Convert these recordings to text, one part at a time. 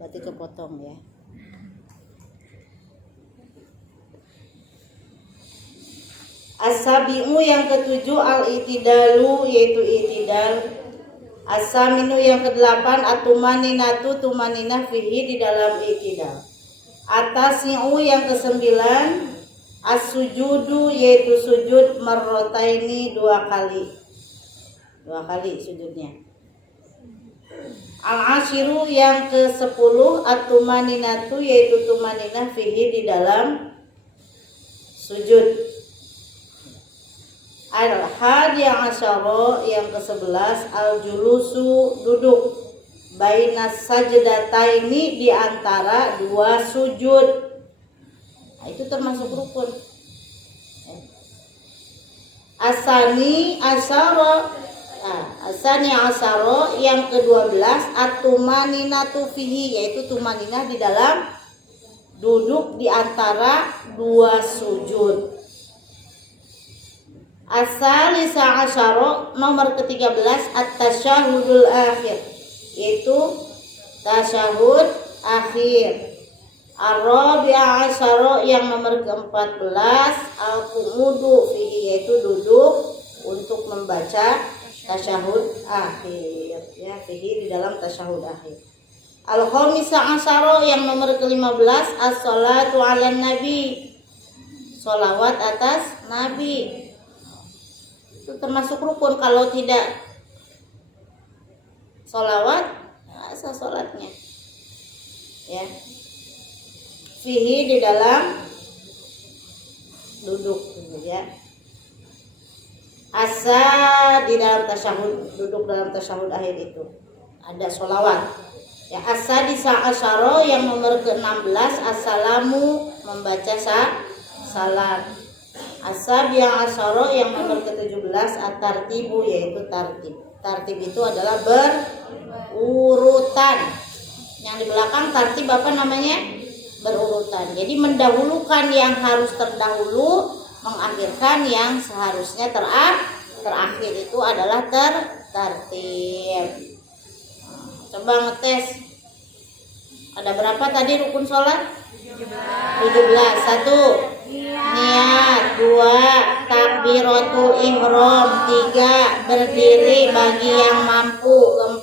berarti kepotong ya. As-sabi'u yang ketujuh al-i'tidalu yaitu i'tidal. As-saminu yang kedelapan at-tumaninatu tumaninah fihi di dalam i'tidal. At-tasi'u yang kesembilan as-sujudu yaitu sujud marrotaini dua kali sujudnya. Al-ashiru yang ke-10 at-tumaninatu yaitu tumaninah fihi di dalam sujud. Al-hadi asyara yang ke-11 al-julusu duduk bainas sajdataini di antara dua sujud. Nah, itu termasuk rukun. Asani asyara yang ke-12 at-tumaninatu fihi yaitu tumaninah di dalam duduk di antara dua sujud. As-salisa asyara nomor ke-13 at-tasyahudul akhir yaitu tasyahud akhir. Ar-rabi'a asyara yang nomor ke-14 al-qu'udu fihi yaitu duduk untuk membaca tasyahud akhir ya, fihi di dalam tasyahud akhir. Al-khamisa asyara yang nomor ke-15 as-shalatu 'alan nabi, sholawat atas nabi. Itu termasuk rukun. Kalau tidak sholawat, asal sholatnya ya, fihi di dalam duduk ya. Asa di dalam tasyahud, duduk dalam tasyahud akhir itu ada sholawat ya. Asa di sa'asyara yang nomor ke-16 assalamu membaca salam. Asab yang asyara yang nomor ke-17 at-tartibu yaitu tartib. Tartib itu adalah berurutan. Yang di belakang tartib apa namanya? Berurutan. Jadi mendahulukan yang harus terdahulu, mengakhirkan yang seharusnya terakhir, itu adalah tertib. Coba ngetes. Ada berapa tadi rukun sholat? 17. 1 niat, 2 takbiratul ihram, 3 berdiri bagi yang mampu, 4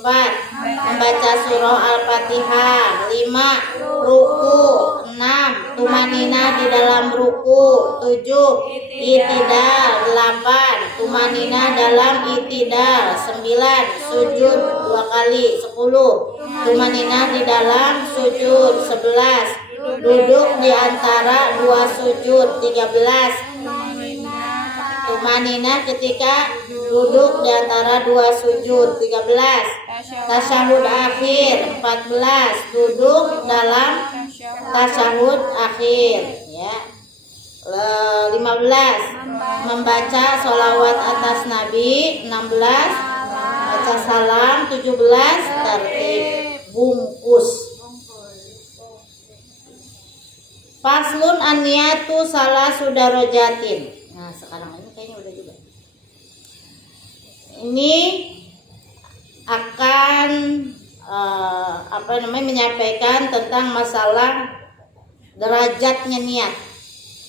membaca surah Al-Fatihah, 5 ruku, 6 tumanina di dalam ruku, 7 i'tidal, 8 tumanina dalam i'tidal, 9 sujud 2 kali, 10 tumanina di dalam sujud, 11 duduk di antara dua sujud, 13 tumanina ketika duduk di antara dua sujud, 13 tasyahud akhir, 14 duduk dalam tasyahud akhir ya. 15 membaca sholawat atas nabi, 16 baca salam, 17 tertib bungkus. Faslun an-niyatu salasu darajatin. Nah, sekarang ini kayaknya udah juga. Ini akan menyampaikan tentang masalah derajatnya niat,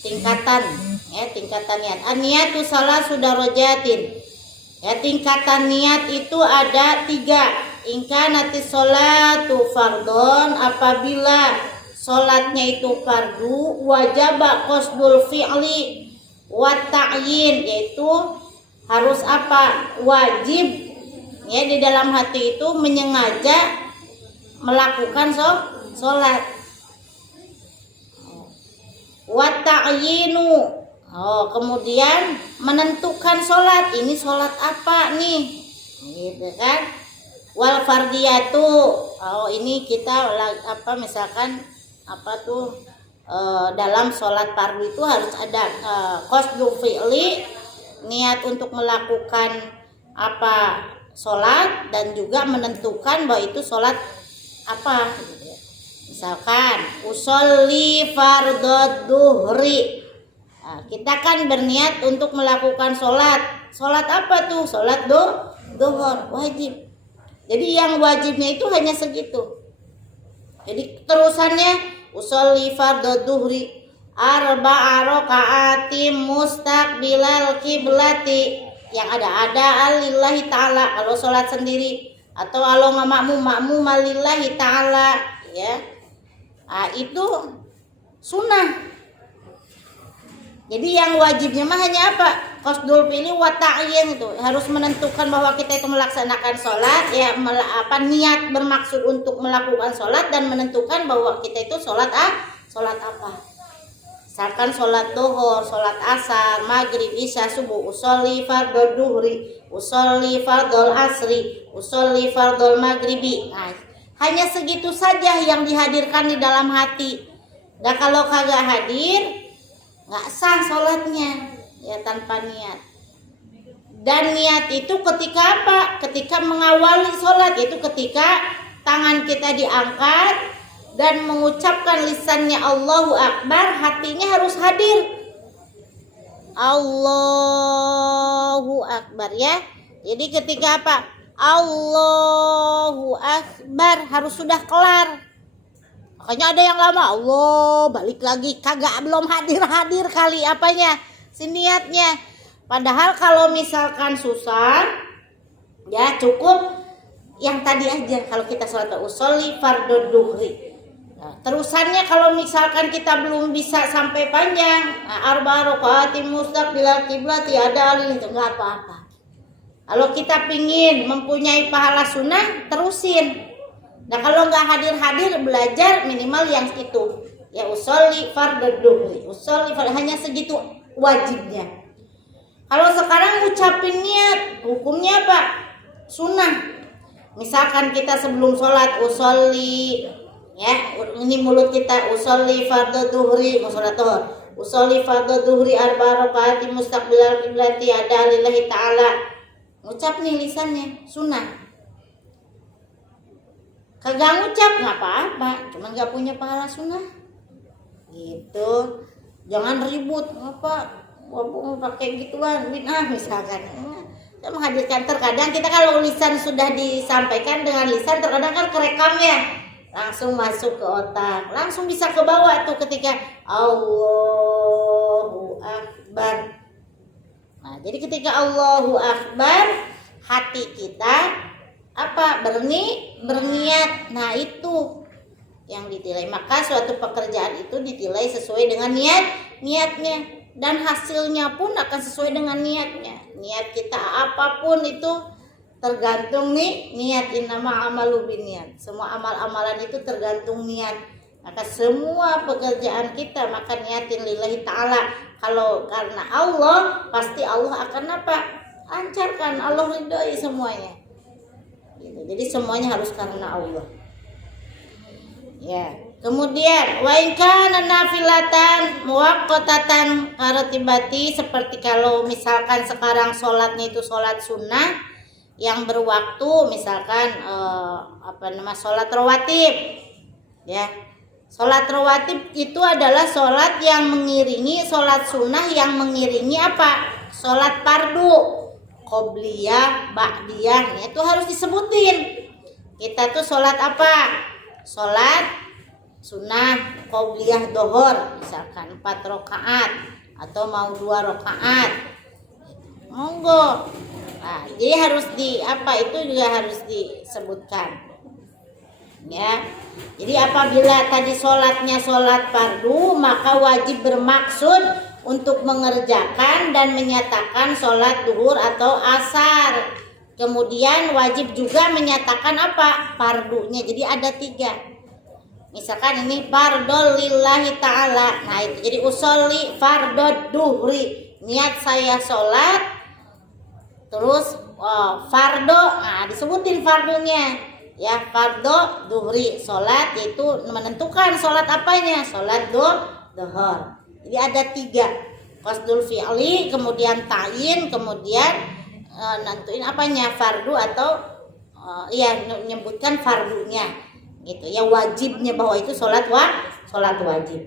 tingkatan niat. An-niyatu salasu darajatin. Ya, tingkatan niat itu ada 3. Ingkanatis sholatu fardhon, apabila sholatnya itu fardu, wajaba qasdul fi'li wa ta'yin, yaitu harus apa? Wajib ya di dalam hati itu menyengaja melakukan sholat. Wa ta'yinu, kemudian menentukan sholat, ini sholat apa nih gitu kan. Wal fardiyatu, ini kita misalkan dalam sholat fardu itu harus ada qasdu fi'li, niat untuk melakukan sholat, dan juga menentukan bahwa itu sholat apa. Misalkan usolli fardhod duhri, kita kan berniat untuk melakukan sholat apa tuh? Sholat duhur wajib. Jadi yang wajibnya itu hanya segitu Jadi terusannya usolli fardhu duhri arba'a raka'atim mustaqbilal kiblati, yang ada lillahi ta'ala kalau sholat sendiri, atau kalau nggak makmum lillahi ta'ala ya. Nah, itu sunnah. Jadi yang wajibnya mah hanya apa? Qasdul fi'li wa ta'yin, itu harus menentukan bahwa kita itu melaksanakan sholat ya, niat bermaksud untuk melakukan sholat, dan menentukan bahwa kita itu sholat apa. Misalkan sholat duhur, sholat asar, maghrib, isya, subuh, usolli fardhu duhri, usolli fardhul asri, usolli fardhul maghribi. Nah, hanya segitu saja yang dihadirkan di dalam hati. Nah, kalau kagak hadir, nggak sah sholatnya ya tanpa niat. Dan niat itu ketika apa? Ketika mengawali sholat, yaitu ketika tangan kita diangkat dan mengucapkan lisannya Allahu Akbar, hatinya harus hadir. Allahu Akbar ya. Jadi ketika apa? Allahu Akbar harus sudah kelar. Makanya ada yang lama, Allah balik lagi, kagak, belum hadir kali apanya, si niatnya. Padahal kalau misalkan susah ya cukup yang tadi aja. Kalau kita sholat usolli fardhu duhri, nah, terusannya kalau misalkan kita belum bisa sampai panjang, arba'a raka'atim mustaqbilal kiblati ada alil, itu nggak apa-apa. Kalau kita pingin mempunyai pahala sunnah, terusin. Nah, kalau nggak hadir belajar minimal yang itu ya, usolli fardhu duhri, usolli hanya segitu wajibnya. Kalau sekarang ucapin niat, hukumnya apa? Sunnah. Misalkan kita sebelum sholat usolli ya, ini mulut kita usolli fardhu duhri, mau sholat duhur, usolli fardhu duhri arba'a raka'atim mustaqbilal kiblati ada lillahi ta'ala, ngucap nih lisannya, sunnah. Kagak ngucap nggak apa-apa, cuman nggak punya pahala sunnah gitu. Jangan ribut apa mau pakai gituan bid'ah misalkan. Kita menghadirkan, terkadang kita kalau lisan sudah disampaikan dengan lisan, terkadang kan kerekamnya langsung masuk ke otak, langsung bisa ke bawah tuh ketika Allahu Akbar. Nah, jadi ketika Allahu Akbar, hati kita apa? Berniat. Nah, itu yang ditilai. Maka suatu pekerjaan itu ditilai sesuai dengan niatnya, dan hasilnya pun akan sesuai dengan niatnya. Niat kita apapun itu tergantung nih niat. Innama amalu binniyat. Semua amal-amalan itu tergantung niat. Maka semua pekerjaan kita maka niatin lillahi ta'ala. Kalau karena Allah, pasti Allah akan apa? Lancarkan, Allah ridhoi semuanya. Gitu. Jadi semuanya harus karena Allah. Ya. Kemudian wa in kana nafilatan muwaqqatatan karatibati, seperti kalau misalkan sekarang sholatnya itu sholat sunnah yang berwaktu, misalkan sholat rawatib. Ya. Sholat rawatib itu adalah sholat yang mengiringi sholat sunnah, yang mengiringi apa? Sholat fardu. Qobliyah, ba'diyah, itu harus disebutin. Kita tuh sholat apa? Sholat sunnah, qobliyah dohor, misalkan 4 rakaat atau mau 2 rakaat, monggo. Nah, jadi harus itu juga harus disebutkan. Ya, jadi apabila tadi sholatnya sholat fardu, maka wajib bermaksud untuk mengerjakan dan menyatakan sholat duhur atau asar. Kemudian wajib juga menyatakan apa? Fardunya. Jadi ada 3. Misalkan ini fardhu lillahi ta'ala. Nah, itu jadi usolli fardhu duhri, niat saya sholat. Terus fardhu, nah disebutin fardunya. Ya, fardhu duhri, sholat, yaitu menentukan sholat apanya? Sholat duhur. Jadi ada 3, qasdul fi'li, kemudian ta'yin, kemudian nentuin apanya, fardu atau menyebutkan fardunya gitu ya, wajibnya bahwa itu sholat wajib.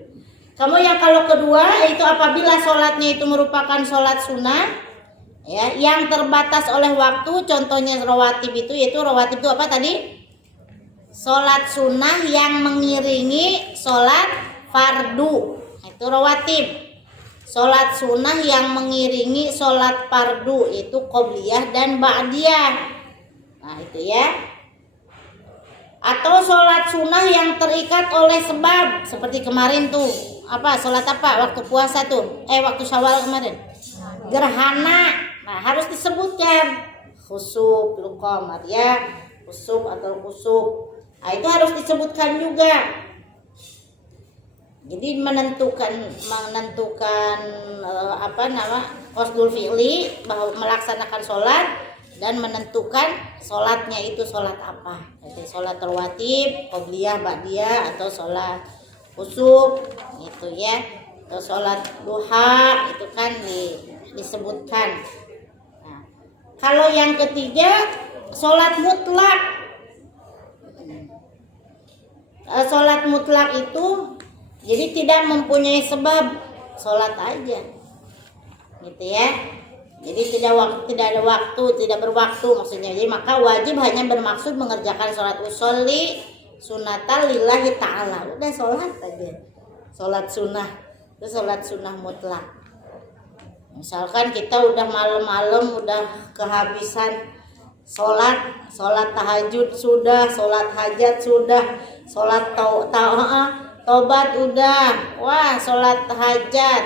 Kemudian kalau kedua itu apabila sholatnya itu merupakan sholat sunnah ya, yang terbatas oleh waktu, contohnya rawatib itu, yaitu rawatib itu apa tadi? sholat sunnah yang mengiringi sholat fardu, itu rawatib. Sholat sunnah yang mengiringi sholat fardu itu qobliyah dan ba'diyah. Nah itu ya. Atau sholat sunnah yang terikat oleh sebab, seperti kemarin tuh apa sholat apa waktu puasa tuh, waktu Syawal kemarin, gerhana. Nah harus disebutkan khusuf bil qamar ya, khusuf atau khusuf. Nah, itu harus disebutkan juga. Jadi menentukan qasdul fi'li, bahwa melaksanakan sholat, dan menentukan sholatnya itu sholat apa. Jadi sholat rawatib, qobliyah, ba'diyah, atau sholat khusuf gitu ya. Atau sholat duha itu kan disebutkan. Nah, kalau yang ketiga sholat mutlak. Sholat mutlak itu jadi tidak mempunyai sebab, sholat aja gitu ya. Jadi tidak ada waktu, tidak berwaktu maksudnya. Jadi maka wajib hanya bermaksud mengerjakan sholat usolli sunnatal lillahi ta'ala. Udah sholat aja, sholat sunnah itu sholat sunnah mutlak. Misalkan kita udah malam-malam udah kehabisan sholat tahajud sudah, sholat hajat sudah, sholat tobat udah, wah sholat hajat,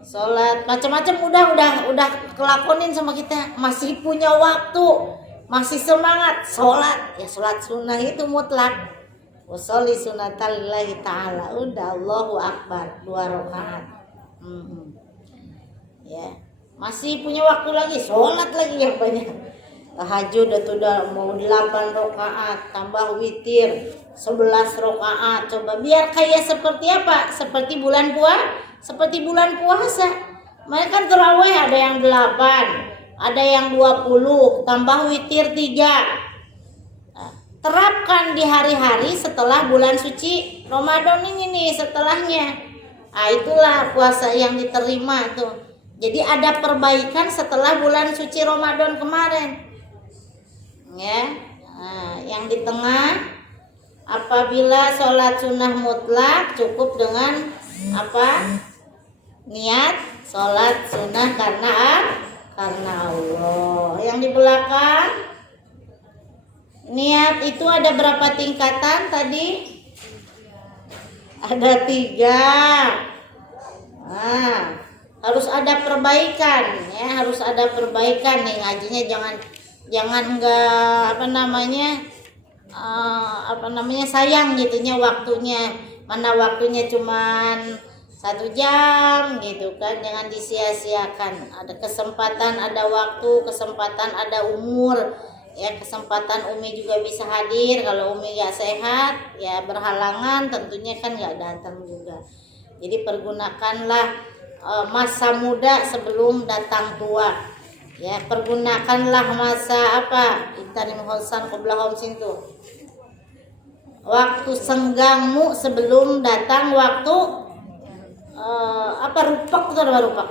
sholat macam-macam udah kelakonin sama kita, masih punya waktu, masih semangat sholat, ya sholat sunnah itu mutlak. Washolli sunnatal lillahi ta'ala, udah Allahu Akbar 2 rakaat. Ya masih punya waktu lagi, sholat lagi yang banyak. Tahajud udah mau 8 rakaat, tambah witir 11 rakaat. Coba biar kayak seperti apa? Seperti bulan puasa. Mereka kan tarawih ada yang 8, ada yang 20, tambah witir 3. Nah, terapkan di hari-hari setelah bulan suci Ramadan ini nih, setelahnya. Nah, itulah puasa yang diterima tuh. Jadi ada perbaikan setelah bulan suci Ramadan kemarin. Ya, nah, yang di tengah, apabila sholat sunnah mutlak cukup dengan apa? Niat sholat sunnah karena Allah. Yang di belakang, niat itu ada berapa tingkatan tadi? Ada 3. Nah, harus ada perbaikan ya, harus ada perbaikan nih. Ngajinya jangan enggak sayang gitunya waktunya. Mana waktunya cuman 1 jam gitu kan, jangan disia-siakan. Ada kesempatan, ada waktu, kesempatan, ada umur ya, kesempatan Umi juga bisa hadir. Kalau Umi gak sehat ya berhalangan, tentunya kan gak datang juga. Jadi pergunakanlah masa muda sebelum datang tua. Ya, pergunakanlah masa Intarim Hosan qabla Homsin tuh. Waktu senggangmu sebelum datang waktu rupak itu ada rupak.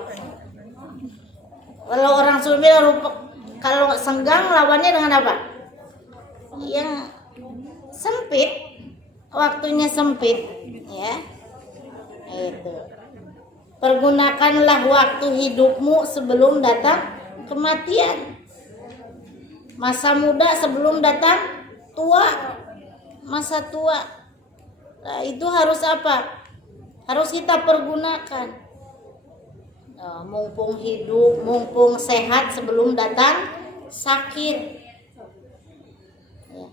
Kalau orang Sunda bilang rupak. Kalau senggang lawannya dengan apa? Yang sempit. Waktunya sempit, ya. Itu. Pergunakanlah waktu hidupmu sebelum datang kematian. Masa muda sebelum datang tua. Masa tua. Nah, itu harus apa? Harus kita pergunakan. Mumpung hidup, mumpung sehat sebelum datang sakit. Ya.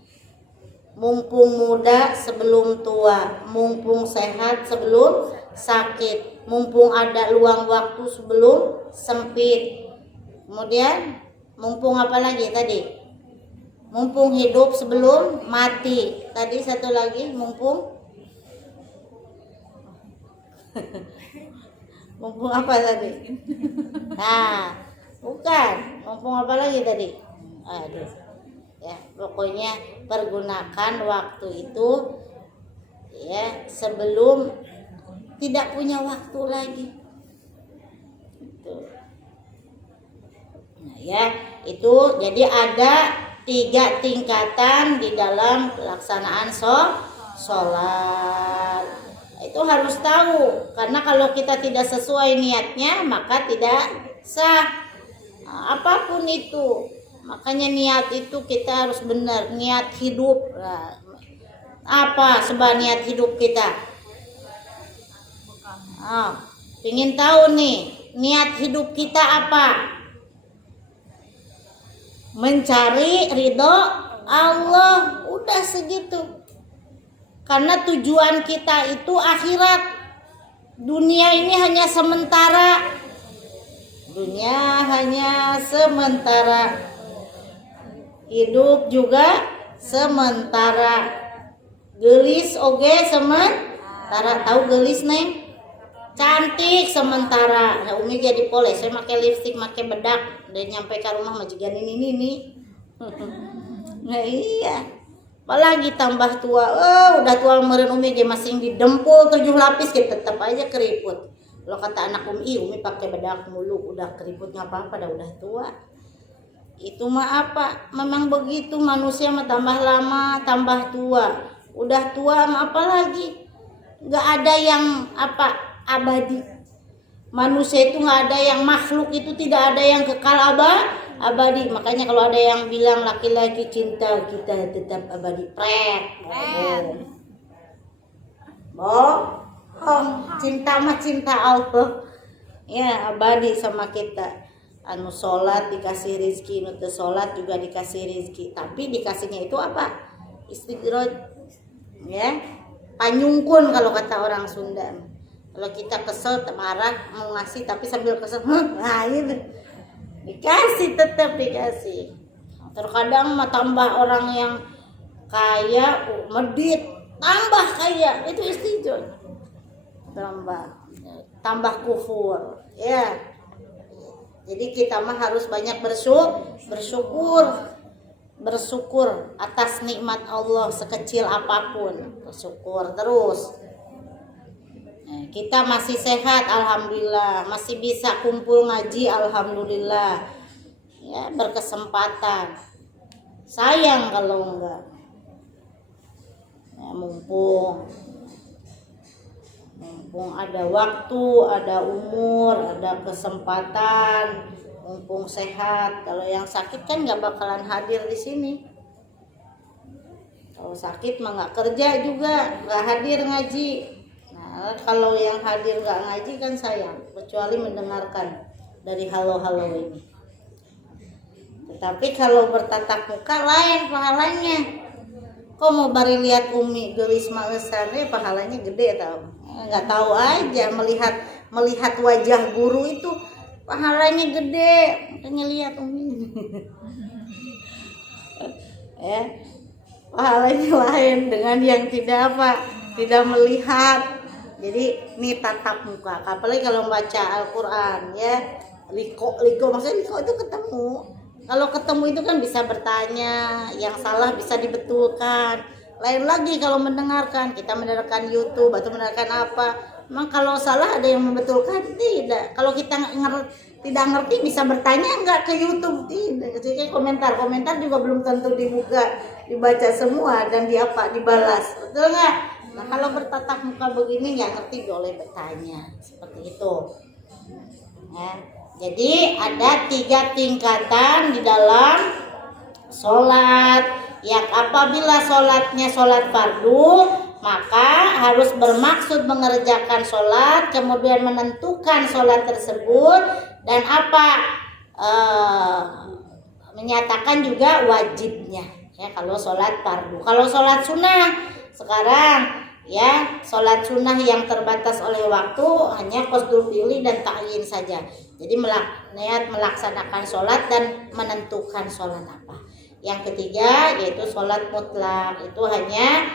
Mumpung muda sebelum tua, mumpung sehat sebelum sakit, mumpung ada luang waktu sebelum sempit. Kemudian mumpung apa lagi tadi? Mumpung hidup sebelum mati. Tadi satu lagi mumpung mumpung apa tadi? Nah, bukan. Mumpung apa lagi tadi? Aduh. Ya, pokoknya pergunakan waktu itu ya sebelum tidak punya waktu lagi. Itu. Nah, ya, itu jadi ada 3 tingkatan di dalam pelaksanaan sholat. Itu harus tahu, karena kalau kita tidak sesuai niatnya maka tidak sah. Apapun itu, makanya niat itu kita harus benar, niat hidup. Apa sebab niat hidup kita? Ingin tahu nih, niat hidup kita apa? Mencari ridho Allah, udah segitu. Karena tujuan kita itu akhirat. Dunia ini hanya sementara. Dunia hanya sementara. Hidup juga sementara. Gelis oge sementara. Tahu gelis neng? Cantik sementara. Nah, Umi jadi poles, saya pakai lipstik, pakai bedak, dan nyampe ke rumah majikan ini. Nah iya. Apalagi tambah tua, udah tua meureun Umi ge masing didempul 7 lapis ge tetap aja keriput. Kalau kata anak Umi pakai bedak mulu, udah keriput nggak apa-apa, udah tua. Itu mah apa? Memang begitu, manusia mah tambah lama tambah tua. Udah tua mah apa lagi? Nggak ada yang abadi. Manusia itu nggak ada yang, makhluk itu tidak ada yang kekal abadi. Makanya kalau ada yang bilang laki-laki cinta kita tetap abadi, cinta mah cinta Allah ya, abadi sama kita. Anu sholat dikasih rizki, nu teu sholat juga dikasih rizki, tapi dikasihnya itu apa? Istidraj ya, panyungkun kalau kata orang Sunda. Kalau kita kesel, marah, mau ngasih tapi sambil kesel, nah itu dikasih, tetap dikasih. Terkadang mah tambah orang yang kaya, medit, tambah kaya, itu istijab. Tambah kufur, ya. Jadi kita mah harus banyak bersyukur atas nikmat Allah sekecil apapun, bersyukur terus. Kita masih sehat, alhamdulillah, masih bisa kumpul ngaji, alhamdulillah, ya, berkesempatan. Sayang kalau enggak, ya, mumpung ada waktu, ada umur, ada kesempatan, mumpung sehat. Kalau yang sakit kan nggak bakalan hadir di sini. Kalau sakit mah nggak kerja juga, nggak hadir ngaji. Kalau yang hadir nggak ngaji kan sayang, kecuali mendengarkan dari halo-halo ini. Tetapi kalau bertatap muka lain pahalanya. Kok mau bari lihat Umi gelis malesan, pahalanya gede tau? Nggak tahu aja, melihat wajah guru itu pahalanya gede. Makanya lihat Umi. Ya, pahalanya lain dengan yang tidak melihat. Jadi ini tatap muka, apalagi kalau membaca Al-Quran ya, liko maksudnya liko itu ketemu. Kalau ketemu itu kan bisa bertanya, yang salah bisa dibetulkan. Lain lagi kalau mendengarkan, kita mendengarkan YouTube atau mendengarkan apa, memang kalau salah ada yang membetulkan, tidak. Kalau kita tidak ngerti bisa bertanya enggak ke YouTube, tidak. Jadi komentar juga belum tentu dibaca semua dan dibalas, betul nggak? Nah kalau bertatap muka begini yang ngerti boleh bertanya seperti itu. Ya, jadi ada 3 tingkatan di dalam sholat. Yang apabila sholatnya sholat fardu, maka harus bermaksud mengerjakan sholat, kemudian menentukan sholat tersebut, dan menyatakan juga wajibnya. Ya kalau sholat fardu. Kalau sholat sunnah sekarang ya, sholat sunnah yang terbatas oleh waktu hanya qasdul fi'li dan ta'yin saja. Jadi niat melaksanakan sholat dan menentukan sholat apa. Yang ketiga yaitu sholat mutlak, itu hanya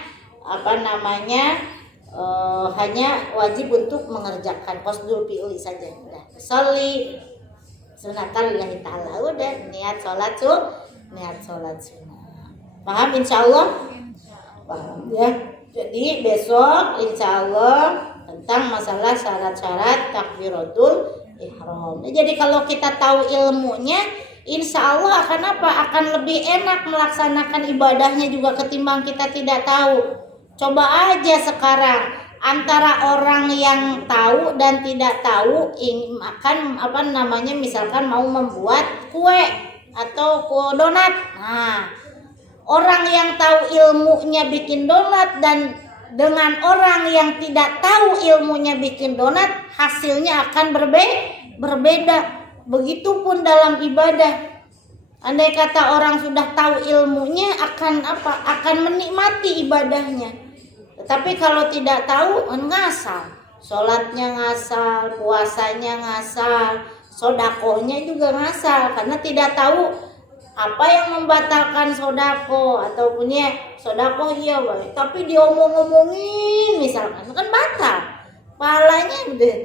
hanya wajib untuk mengerjakan qasdul fi'li saja. Udah, sholli sunatan lillahi ta'ala, udah niat sholat sunnah. Paham insyaallah? Paham ya. Jadi besok insya Allah tentang masalah syarat-syarat takbiratul ihram. Jadi kalau kita tahu ilmunya, insya Allah akan apa? Akan lebih enak melaksanakan ibadahnya juga ketimbang kita tidak tahu. Coba aja sekarang antara orang yang tahu dan tidak tahu ingin makan misalkan mau membuat kue atau donat. Nah, orang yang tahu ilmunya bikin donat dan dengan orang yang tidak tahu ilmunya bikin donat, hasilnya akan berbeda. Begitupun dalam ibadah. Andai kata orang sudah tahu ilmunya akan menikmati ibadahnya. Tetapi kalau tidak tahu, ngasal. Sholatnya ngasal, puasanya ngasal, sodakohnya juga ngasal karena tidak tahu apa yang membatalkan sodako ataupun sodako iya baik, tapi diomong-omongin misalkan kan batal, pahalanya udah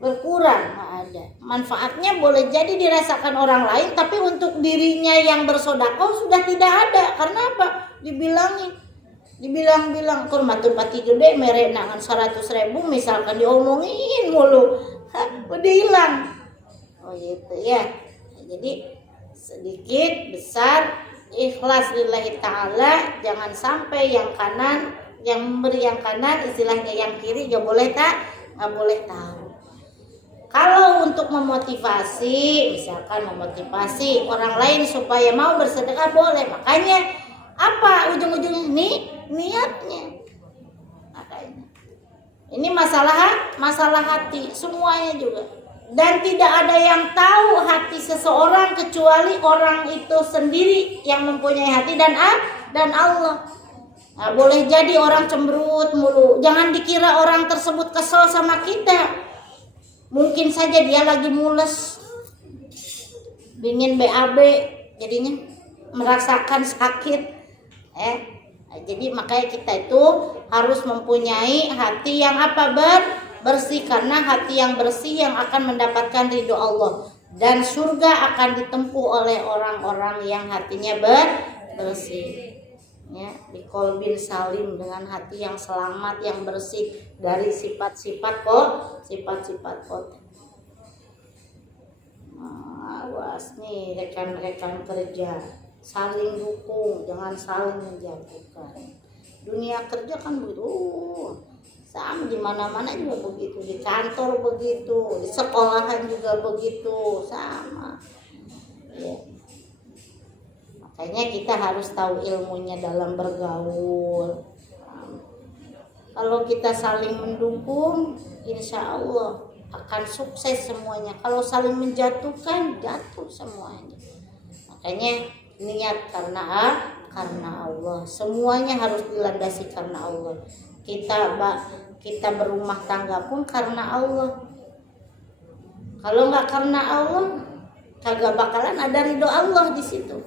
berkurang, nggak ada manfaatnya. Boleh jadi dirasakan orang lain, tapi untuk dirinya yang bersodako sudah tidak ada. Karena apa? Dibilang kurmatun pati gede merek nangan 100.000 misalkan diomongin mulu, udah hilang. Oh gitu ya. Jadi sedikit besar ikhlas lillahi ta'ala, jangan sampai yang kanan yang memberi yang kanan istilahnya yang kiri nggak boleh tahu. Kalau untuk memotivasi, misalkan memotivasi orang lain supaya mau bersedekah boleh, makanya apa ujung-ujungnya niatnya. Makanya ini masalah hati semuanya juga. Dan tidak ada yang tahu hati seseorang kecuali orang itu sendiri yang mempunyai hati dan Allah. Nah, boleh jadi orang cemberut mulu. Jangan dikira orang tersebut kesel sama kita. Mungkin saja dia lagi mules, dingin BAB, jadinya merasakan sakit. Jadi makanya kita itu harus mempunyai hati yang bersih, karena hati yang bersih yang akan mendapatkan ridho Allah dan surga akan ditempuh oleh orang-orang yang hatinya bersih. Ya, biqalbin salim, dengan hati yang selamat, yang bersih dari sifat-sifat kotor. Awas nih rekan-rekan kerja, saling dukung, jangan saling menjatuhkan. Dunia kerja kan begitu. Sama di mana-mana juga begitu, di kantor begitu, di sekolahan juga begitu, sama. Ya. Makanya kita harus tahu ilmunya dalam bergaul. Kalau kita saling mendukung, insya Allah akan sukses semuanya. Kalau saling menjatuhkan, jatuh semuanya. Makanya niat karena Allah. Semuanya harus dilandasi karena Allah. Kita berumah tangga pun karena Allah. Kalau nggak karena Allah, kagak bakalan ada ridho Allah di situ.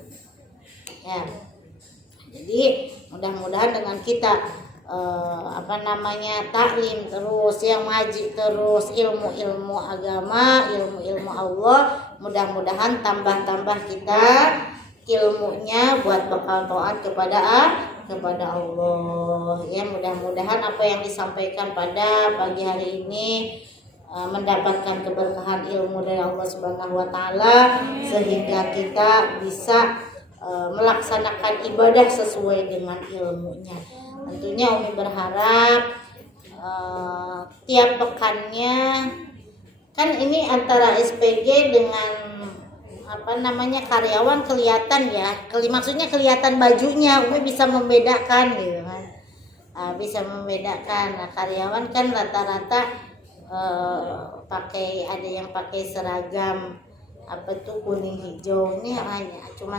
Ya, jadi mudah-mudahan dengan kita taklim terus, yang ngaji terus, ilmu agama, ilmu Allah, mudah-mudahan tambah kita ilmunya buat bekal taat kepada Allah. Ya, mudah-mudahan apa yang disampaikan pada pagi hari ini mendapatkan keberkahan ilmu dari Allah Subhanahu wa taala, sehingga kita bisa melaksanakan ibadah sesuai dengan ilmunya. Tentunya Umi berharap tiap pekannya kan ini antara SPG dengan karyawan kelihatan ya, maksudnya kelihatan bajunya, Umi bisa membedakan gitu kan. Bisa membedakan. Nah, karyawan kan rata-rata ada yang pakai seragam kuning hijau, ini hanya cuma